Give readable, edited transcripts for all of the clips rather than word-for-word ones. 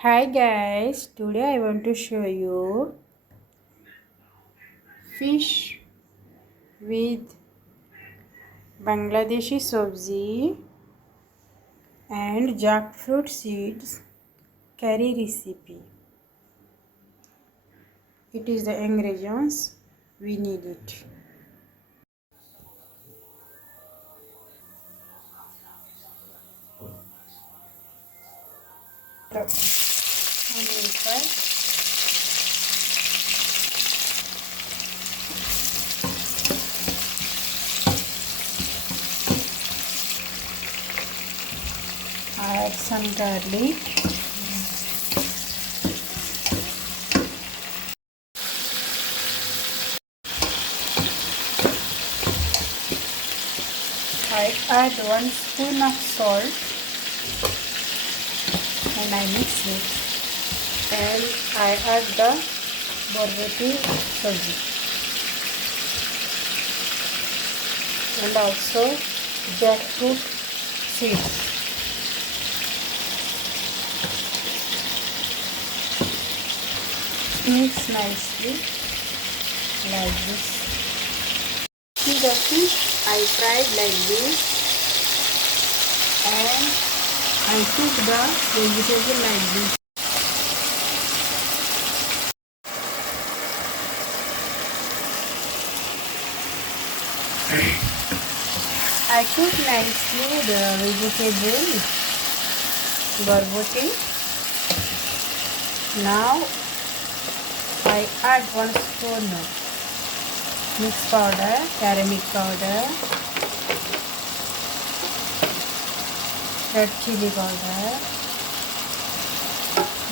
Hi guys, today I want to show you fish with Bangladeshi sabzi and jackfruit seeds curry recipe. It is the ingredients we need it. Onion fry. Add some garlic. I add 1 spoon of salt and I mix it. And I add the borboti sabzi and also jackfruit seeds. Mix nicely like this. See the fish I fried like this, and I cook the vegetable like this. I cook nicely the vegetable borboti. Now I add 1 spoon mix powder, caramel powder, red chili powder,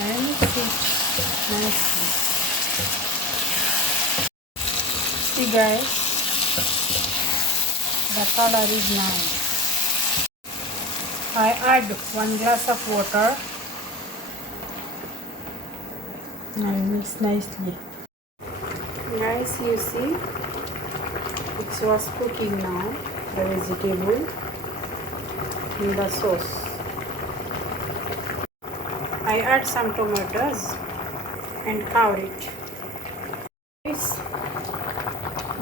and mix it nicely. See guys, the color is nice. I add 1 glass of water and mix nicely. Guys, you see, it was cooking now, the vegetable in the sauce. I add some tomatoes and cover it.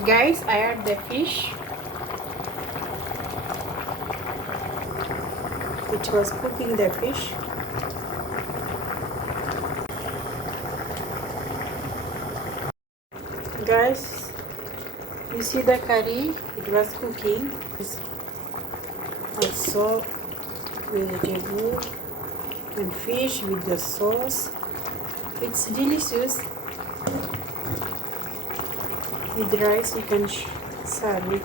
Guys, I add the fish. It was cooking the fish. Guys, you see the curry, it was cooking. Also vegetable and fish with the sauce. It's delicious. With rice you can serve it.